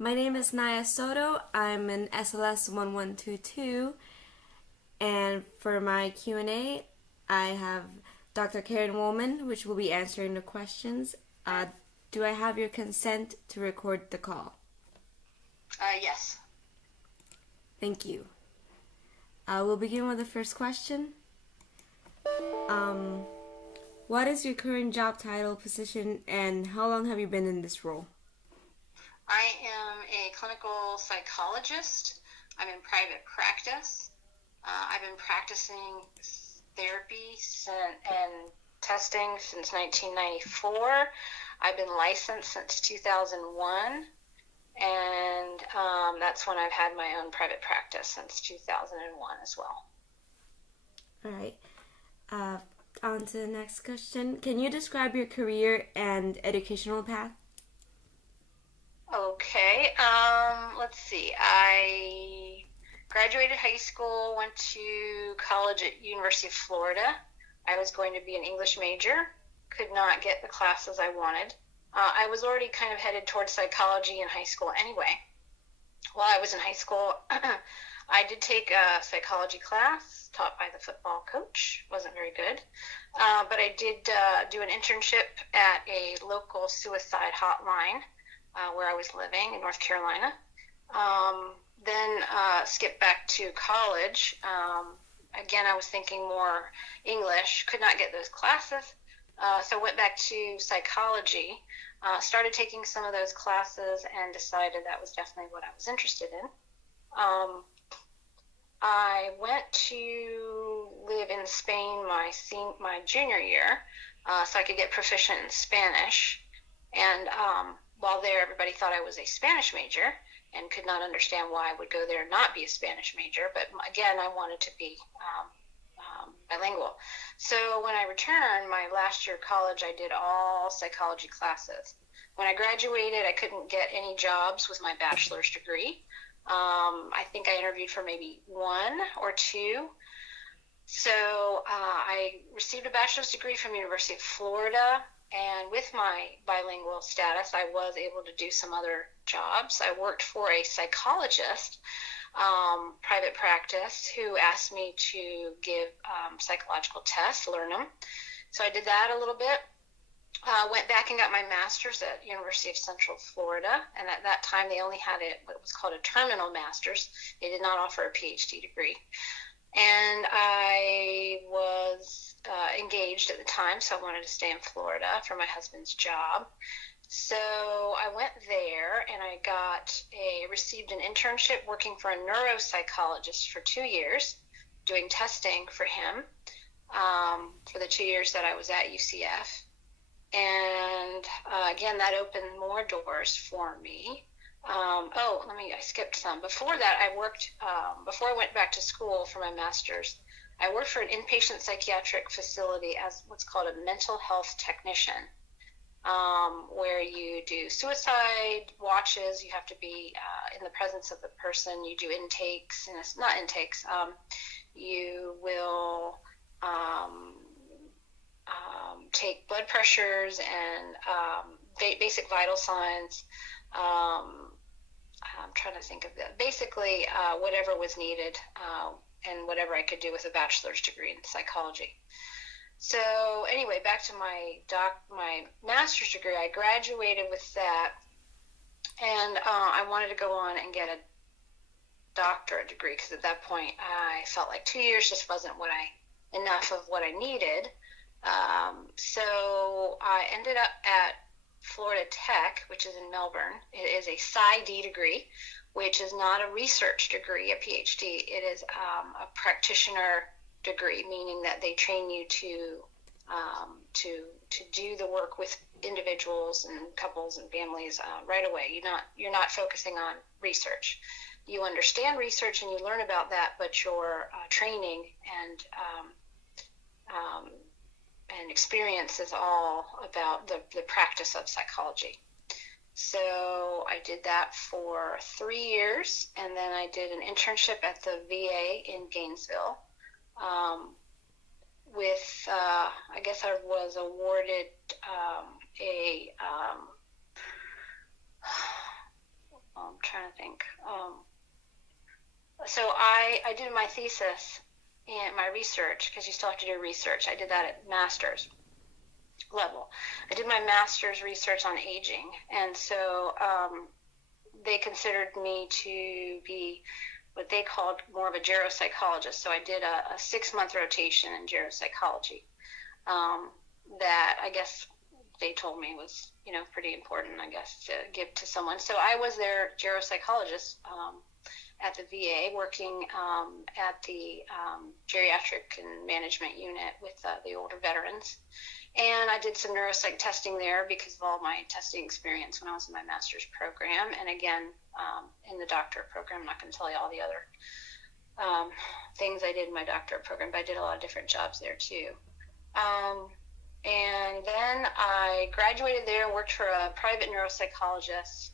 My name is Naya Soto. I'm an SLS 1122, and for my Q&A, I have Dr. Karen Wolman, which will be answering the questions. Do I have your consent to record the call? Yes. Thank you. We'll begin with the first question. Um, what is your current job title, position, and how long have you been in this role? I am a clinical psychologist. I'm in private practice. I've been practicing therapy and testing since 1994. I've been licensed since 2001, and that's when I've had my own private practice since 2001 as well. All right. On to the next question. Can you describe your career and educational path? Okay, let's see. I graduated high school, went to college at University of Florida. I was going to be an English major, could not get the classes I wanted. I was already kind of headed towards psychology in high school anyway. While I was in high school, I did take a psychology class taught by the football coach. Wasn't very good. But I did do an internship at a local suicide hotline where I was living in North Carolina. Then skipped back to college. Again, I was thinking more English, could not get those classes. So went back to psychology, started taking some of those classes and decided that was definitely what I was interested in. I went to live in Spain my junior year so I could get proficient in Spanish. And while there, everybody thought I was a Spanish major and could not understand why I would go there and not be a Spanish major. But again, I wanted to be bilingual. So when I returned, my last year of college, I did all psychology classes. When I graduated, I couldn't get any jobs with my bachelor's degree. I think I interviewed for maybe one or two. So I received a bachelor's degree from University of Florida, and with my bilingual status, I was able to do some other jobs. I worked for a psychologist, private practice, who asked me to give psychological tests, learn them. So I did that a little bit. Went back and got my master's at University of Central Florida, and at that time they only had what was called a terminal master's. They did not offer a PhD degree. And I was engaged at the time, so I wanted to stay in Florida for my husband's job. So I went there, and I received an internship working for a neuropsychologist for 2 years, doing testing for him for the 2 years that I was at UCF. And again, that opened more doors for me. I skipped some. Before that, I worked, before I went back to school for my master's, I worked for an inpatient psychiatric facility as what's called a mental health technician, where you do suicide watches. You have to be in the presence of the person. You do intakes, and it's not intakes. You will take blood pressures and basic vital signs. I'm trying to think of that. Basically, whatever was needed and whatever I could do with a bachelor's degree in psychology. So anyway, back to my master's degree. I graduated with that, and I wanted to go on and get a doctorate degree because at that point I felt like 2 years just wasn't enough of what I needed. So I ended up at Florida Tech, which is in Melbourne. It is a PsyD degree, which is not a research degree, a PhD. It is a practitioner degree, meaning that they train you to do the work with individuals and couples and families right away. You're not focusing on research. You understand research and you learn about that, but your training and experience is all about the practice of psychology. So I did that for 3 years, and then I did an internship at the VA in Gainesville. I guess I was awarded think. So I did my thesis and my research, because you still have to do research. I did that at master's level. I did my master's research on aging, and so they considered me to be what they called more of a geropsychologist. So I did a 6-month rotation in geropsychology. That I guess they told me was, pretty important, I guess, to give to someone. So I was their geropsychologist at the VA, working at the geriatric and management unit with the older veterans. And I did some neuropsych testing there because of all my testing experience when I was in my master's program. And again, in the doctorate program, I'm not going to tell you all the other things I did in my doctorate program, but I did a lot of different jobs there too. And then I graduated there and worked for a private neuropsychologist,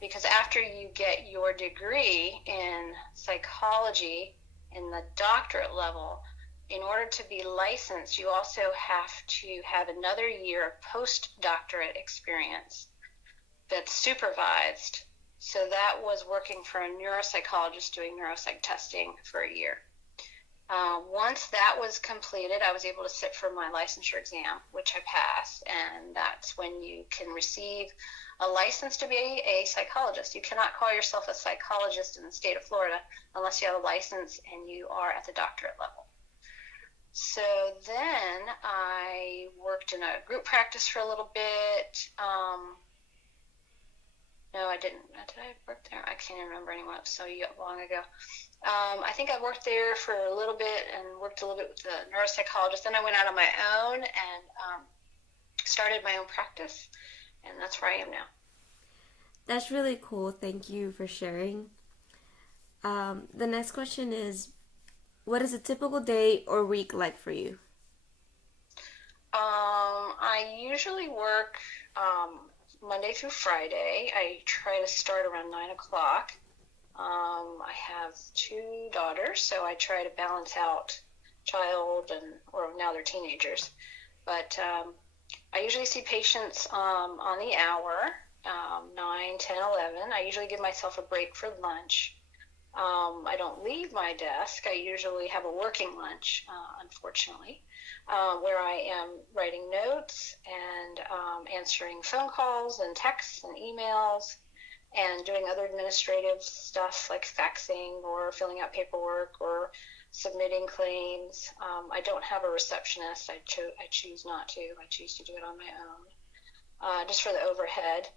because after you get your degree in psychology in the doctorate level, in order to be licensed, you also have to have another year of postdoctorate experience that's supervised. So that was working for a neuropsychologist doing neuropsych testing for a year. Once that was completed, I was able to sit for my licensure exam, which I passed, and that's when you can receive a license to be a psychologist. You cannot call yourself a psychologist in the state of Florida unless you have a license and you are at the doctorate level. So then I worked in a group practice for a little bit. No, I didn't. Did I work there? I can't even remember anymore. It was so long ago. I think I worked there for a little bit and worked a little bit with the neuropsychologist. Then I went out on my own and started my own practice, and that's where I am now. That's really cool. Thank you for sharing. The next question is, what is a typical day or week like for you? I usually work Monday through Friday. I try to start around 9 o'clock. I have 2 daughters, so I try to balance out or now they're teenagers. But I usually see patients on the hour, 9, 10, 11. I usually give myself a break for lunch. I don't leave my desk. I usually have a working lunch, unfortunately, where I am writing notes and answering phone calls and texts and emails and doing other administrative stuff like faxing or filling out paperwork or submitting claims. I don't have a receptionist. I choose not to. I choose to do it on my own, just for the overhead.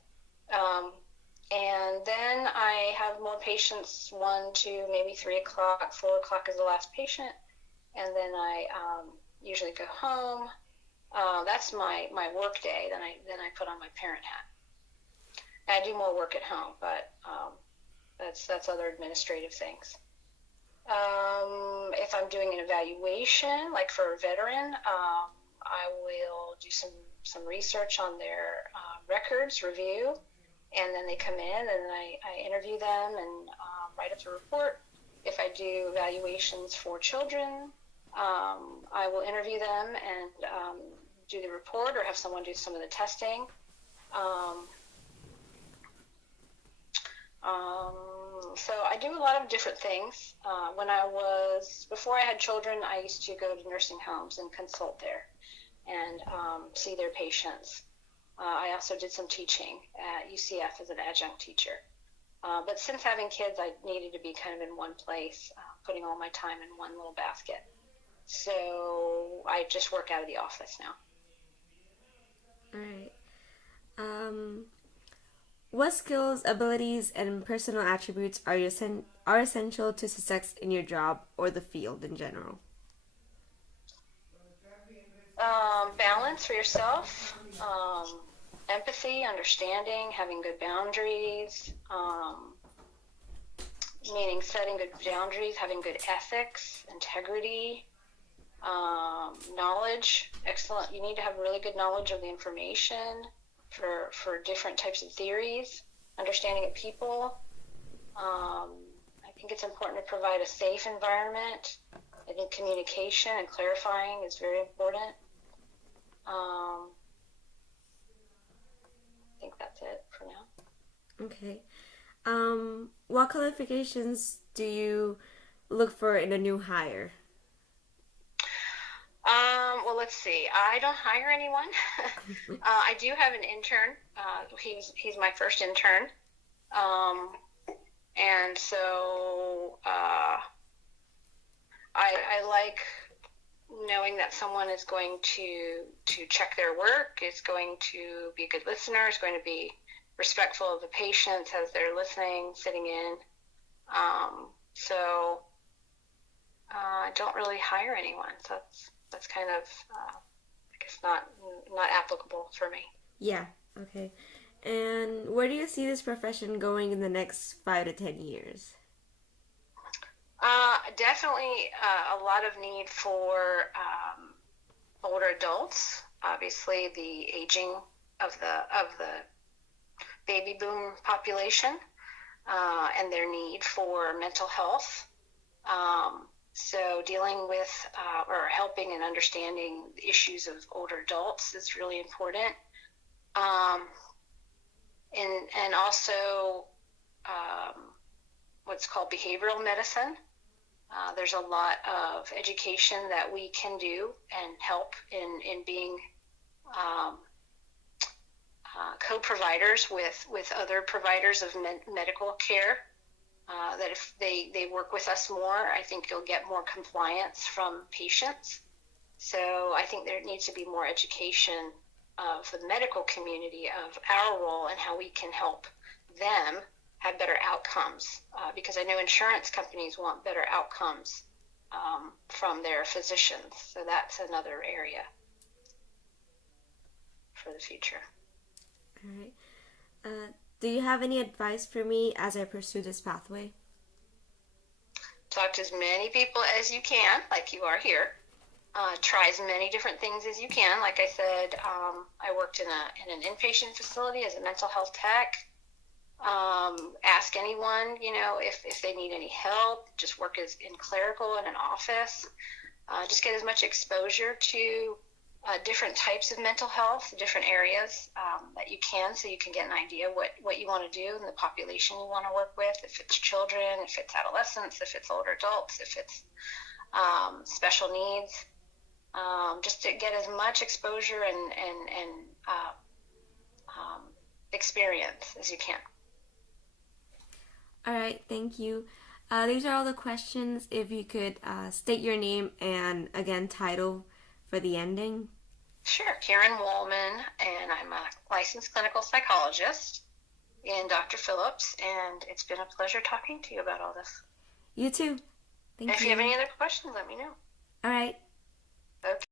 And then I have more patients, 1 to maybe 3 o'clock, 4 o'clock is the last patient, and then I usually go home. That's my work day. Then I put on my parent hat. I do more work at home, but that's other administrative things. If I'm doing an evaluation, like for a veteran, I will do some research on their records, review, and then they come in and I interview them and write up the report. If I do evaluations for children, I will interview them and do the report or have someone do some of the testing. So I do a lot of different things. Before I had children, I used to go to nursing homes and consult there and see their patients. I also did some teaching at UCF as an adjunct teacher. But since having kids, I needed to be kind of in one place, putting all my time in one little basket. So I just work out of the office now. All right. What skills, abilities, and personal attributes are essential to success in your job or the field in general? Balance for yourself, empathy, understanding, having good boundaries, meaning setting good boundaries, having good ethics, integrity, knowledge, excellent. You need to have really good knowledge of the information for different types of theories, understanding of people. I think it's important to provide a safe environment. I think communication and clarifying is very important. I think that's it for now. Okay. What qualifications do you look for in a new hire? Well, let's see. I don't hire anyone. I do have an intern. He's my first intern, um, and so I like knowing that someone is going to check their work, is going to be a good listener, is going to be respectful of the patients as they're listening, sitting in. So I don't really hire anyone. So that's kind of I guess not applicable for me. Yeah, okay. And where do you see this profession going in the next 5 to 10 years? Definitely a lot of need for older adults. Obviously, the aging of the baby boom population and their need for mental health. So dealing with or helping and understanding the issues of older adults is really important. And also what's called behavioral medicine. There's a lot of education that we can do and help in being co-providers with other providers of medical care. That if they work with us more, I think you'll get more compliance from patients. So I think there needs to be more education of the medical community of our role and how we can help them have better outcomes, because I know insurance companies want better outcomes from their physicians. So that's another area for the future. All right. Do you have any advice for me as I pursue this pathway? Talk to as many people as you can, like you are here. Try as many different things as you can. Like I said, I worked in an inpatient facility as a mental health tech. Ask anyone, if they need any help. Just work in clerical in an office. Just get as much exposure to different types of mental health, different areas that you can, so you can get an idea what you want to do and the population you want to work with, if it's children, if it's adolescents, if it's older adults, if it's special needs. Just to get as much exposure and experience as you can. All right, thank you. These are all the questions. If you could state your name and, again, title for the ending. Sure. Karen Wolman, and I'm a licensed clinical psychologist in Dr. Phillips, and it's been a pleasure talking to you about all this. You too. Thank you. If you have any other questions, let me know. All right. Okay.